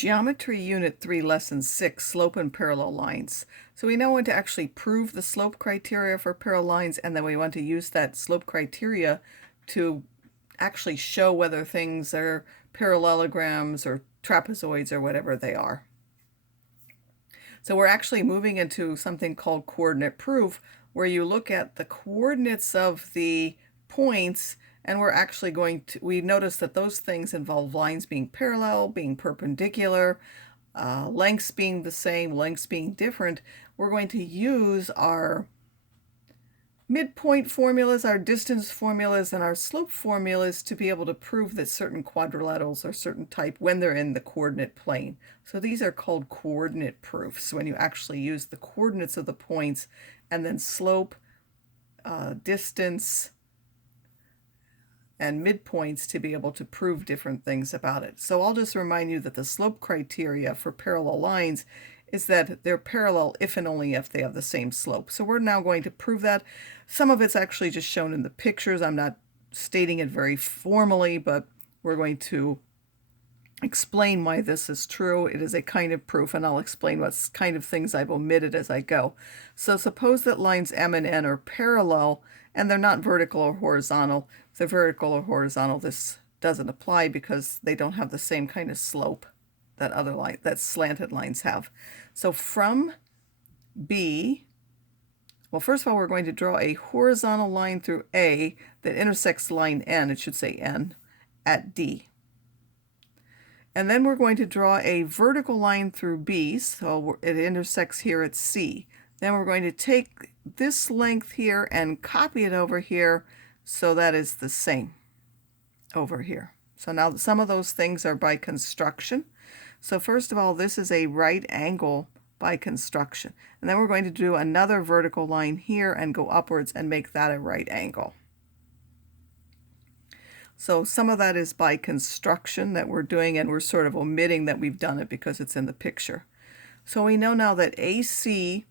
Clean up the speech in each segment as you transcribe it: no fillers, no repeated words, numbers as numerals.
Geometry Unit 3, Lesson 6, Slope and Parallel Lines. So we now want to actually prove the slope criteria for parallel lines, and then we want to use that slope criteria to actually show whether things are parallelograms or trapezoids or whatever they are. So we're actually moving into something called coordinate proof, where you look at the coordinates of the points, and we're actually going to, we notice that those things involve lines being parallel, being perpendicular, lengths being the same, lengths being different. We're going to use our midpoint formulas, our distance formulas, and our slope formulas to be able to prove that certain quadrilaterals are certain type when they're in the coordinate plane. So these are called coordinate proofs, when you actually use the coordinates of the points and then slope, distance, and midpoints to be able to prove different things about it. So I'll just remind you that the slope criteria for parallel lines is that they're parallel if and only if they have the same slope. So we're now going to prove that. Some of it's actually just shown in the pictures. I'm not stating it very formally, but we're going to explain why this is true. It is a kind of proof, and I'll explain what kind of things I've omitted as I go. So suppose that lines M and N are parallel, and they're not vertical or horizontal. If they're vertical or horizontal, this doesn't apply because they don't have the same kind of slope that other line, that slanted lines have. So from B, well, first of all, we're going to draw a horizontal line through A that intersects line N, it should say N, at D. And then we're going to draw a vertical line through B, so it intersects here at C. Then we're going to take this length here and copy it over here, so that is the same over here. So now some of those things are by construction. So first of all, this is a right angle by construction. And then we're going to do another vertical line here and go upwards and make that a right angle. So some of that is by construction that we're doing, and we're sort of omitting that we've done it because it's in the picture. So we know now that AC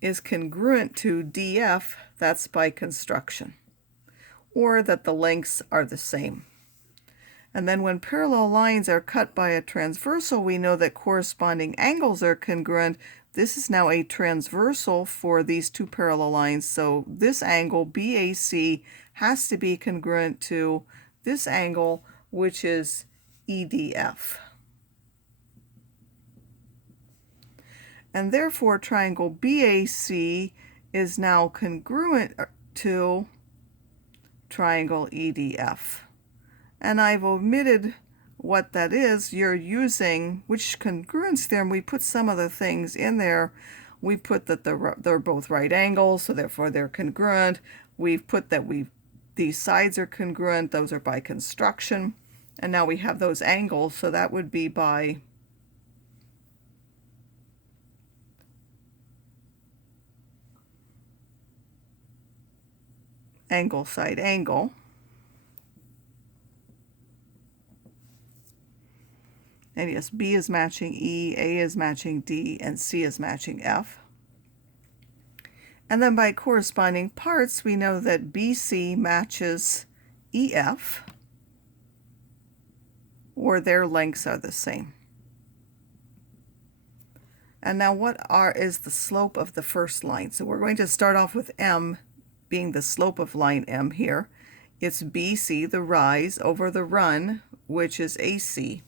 is congruent to DF, that's by construction, or that the lengths are the same. And then when parallel lines are cut by a transversal, we know that corresponding angles are congruent. This is now a transversal for these two parallel lines, so this angle BAC has to be congruent to this angle, which is EDF. And therefore triangle BAC is now congruent to triangle EDF. And I've omitted what that is. You're using which congruence theorem. We put some of the things in there. We put that they're both right angles, so therefore they're congruent. We've put that these sides are congruent, those are by construction. And now we have those angles, so that would be by angle side angle. And yes, B is matching E, A is matching D, and C is matching F. And then by corresponding parts, we know that BC matches EF, or their lengths are the same. And now what is the slope of the first line? So we're going to start off with M being the slope of line M here. It's BC, the rise, over the run, which is AC.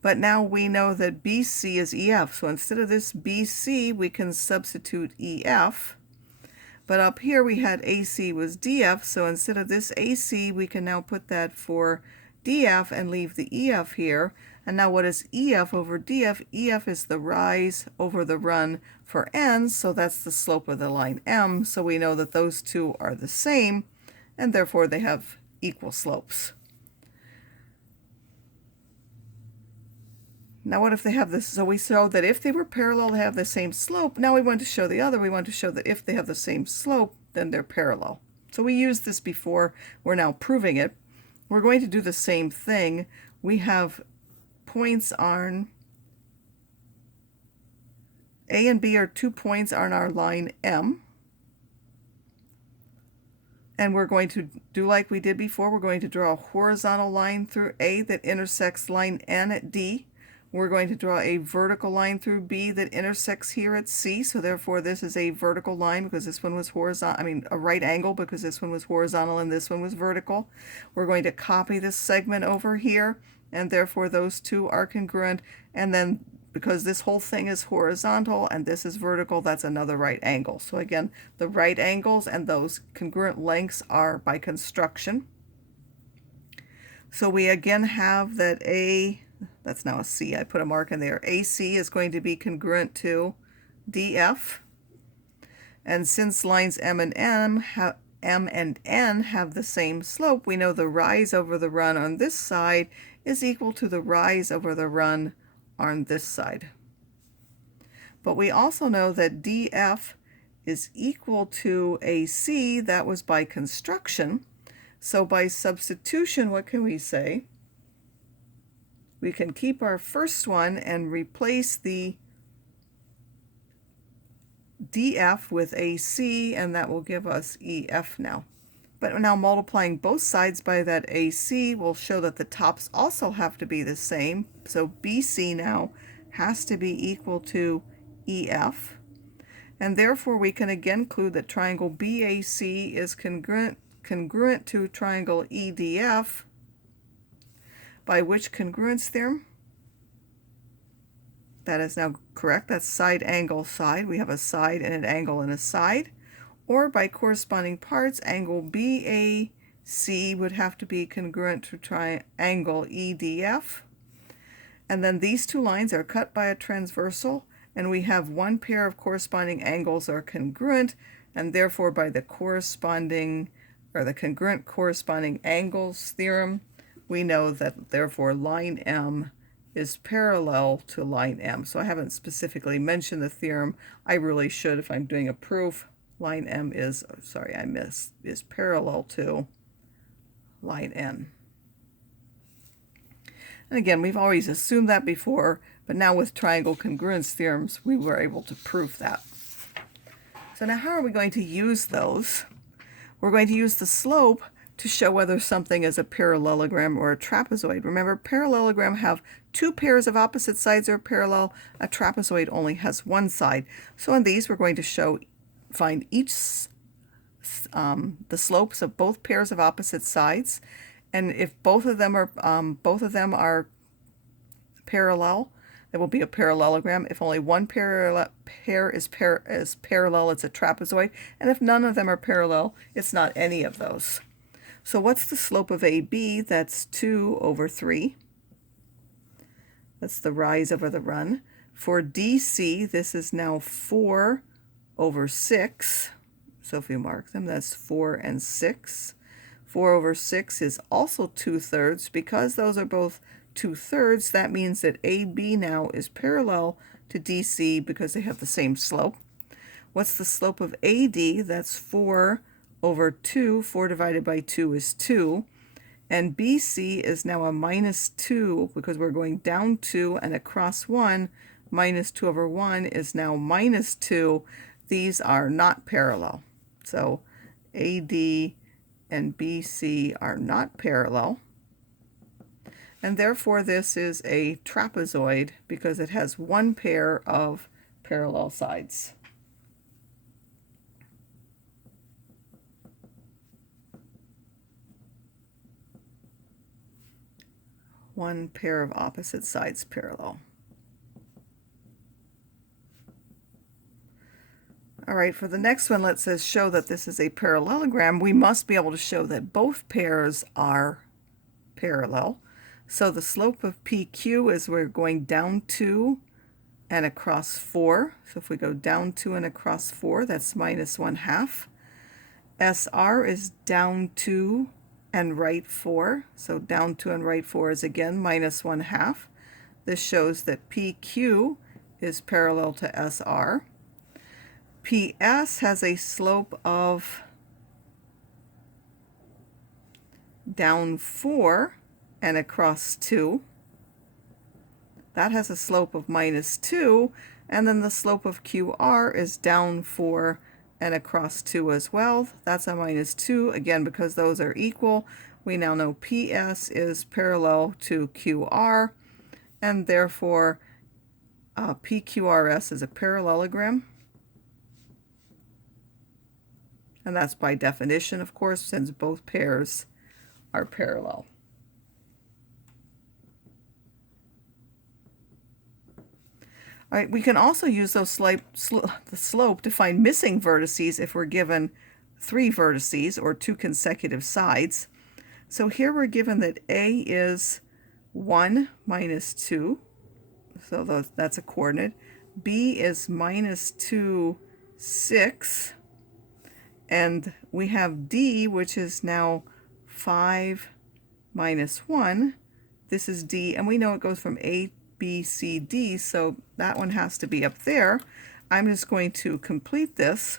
But now we know that BC is EF, so instead of this BC, we can substitute EF. But up here we had AC was DF, so instead of this AC, we can now put that for DF and leave the EF here. And now what is EF over DF? EF is the rise over the run for N, so that's the slope of the line M. So we know that those two are the same, and therefore they have equal slopes. Now what if they have this? So we saw that if they were parallel, they have the same slope. Now we want to show the other. We want to show that if they have the same slope, then they're parallel. So we used this before. We're now proving it. We're going to do the same thing. We have points on A and B are 2 points on our line M. And we're going to do like we did before. We're going to draw a horizontal line through A that intersects line N at D. We're going to draw a vertical line through B that intersects here at C, so therefore this is a vertical line because this one was horizontal, I mean a right angle because this one was horizontal and this one was vertical. We're going to copy this segment over here, and therefore those two are congruent, and then because this whole thing is horizontal and this is vertical, that's another right angle. So again, the right angles and those congruent lengths are by construction. So we again have that that's now a C, I put a mark in there. AC is going to be congruent to DF. And since lines M and N have the same slope, we know the rise over the run on this side is equal to the rise over the run on this side. But we also know that DF is equal to AC. That was by construction. So by substitution, what can we say? We can keep our first one and replace the DF with AC, and that will give us EF now. But now multiplying both sides by that AC will show that the tops also have to be the same. So BC now has to be equal to EF. And therefore we can again conclude that triangle BAC is congruent to triangle EDF. By which congruence theorem? That is now correct. That's side angle side. We have a side and an angle and a side. Or by corresponding parts, angle BAC would have to be congruent to triangle EDF. And then these two lines are cut by a transversal, and we have one pair of corresponding angles are congruent, and therefore by the corresponding, or the congruent corresponding angles theorem, we know that therefore line M is parallel to line M. So I haven't specifically mentioned the theorem. I really should if I'm doing a proof. Line M is, sorry, I missed, is parallel to line N. And again, we've always assumed that before, but now with triangle congruence theorems, we were able to prove that. So now how are we going to use those? We're going to use the slope to show whether something is a parallelogram or a trapezoid. Remember, parallelogram have two pairs of opposite sides are parallel. A trapezoid only has one side. So in these, we're going to find each the slopes of both pairs of opposite sides, and if both of them are parallel, it will be a parallelogram. If only one pair is parallel, it's a trapezoid, and if none of them are parallel, it's not any of those. So what's the slope of AB? That's 2 over 3. That's the rise over the run. For DC, this is now 4 over 6. So if we mark them, that's 4 and 6. 4 over 6 is also 2/3. Because those are both 2/3, that means that AB now is parallel to DC because they have the same slope. What's the slope of AD? That's 4 over 2. 4 divided by 2 is 2. And BC is now a -2 because we're going down 2 and across 1. -2 over 1 is now -2. These are not parallel. So AD and BC are not parallel. And therefore this is a trapezoid because it has one pair of parallel sides. One pair of opposite sides parallel. All right, for the next one, let's show that this is a parallelogram. We must be able to show that both pairs are parallel. So the slope of PQ is we're going down 2 and across 4. So if we go down 2 and across 4, that's -1/2. SR is down 2 and right 4. So down 2 and right 4 is again -1/2. This shows that PQ is parallel to SR. PS has a slope of down 4 and across 2. That has a slope of -2, and then the slope of QR is down 4 and across 2 as well. That's a -2. Again, because those are equal, we now know PS is parallel to QR, and therefore PQRS is a parallelogram. And that's by definition, of course, since both pairs are parallel. All right, we can also use the slope to find missing vertices if we're given 3 vertices or 2 consecutive sides. So here we're given that A is 1 minus 2, so that's a coordinate. B is minus 2, 6. And we have D, which is now 5 minus 1. This is D, and we know it goes from A, B, C, D, so that one has to be up there. I'm just going to complete this.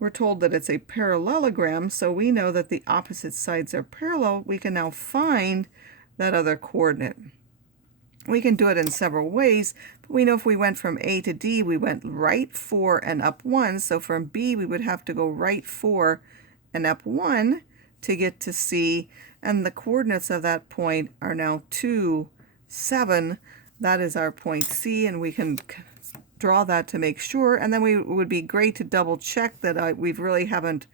We're told that it's a parallelogram, so we know that the opposite sides are parallel. We can now find that other coordinate. We can do it in several ways, but we know if we went from A to D, we went right 4 and up 1. So from B, we would have to go right 4 and up 1 to get to C. And the coordinates of that point are now 2, 7. That is our point C, and we can draw that to make sure. And then it would be great to double check that we really haven't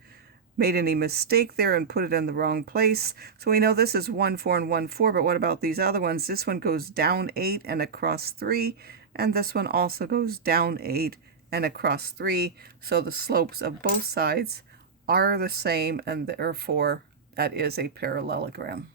made any mistake there and put it in the wrong place. So we know this is 1, 4, and 1, 4, but what about these other ones? This one goes down 8 and across 3, and this one also goes down 8 and across 3. So the slopes of both sides are the same, and therefore that is a parallelogram.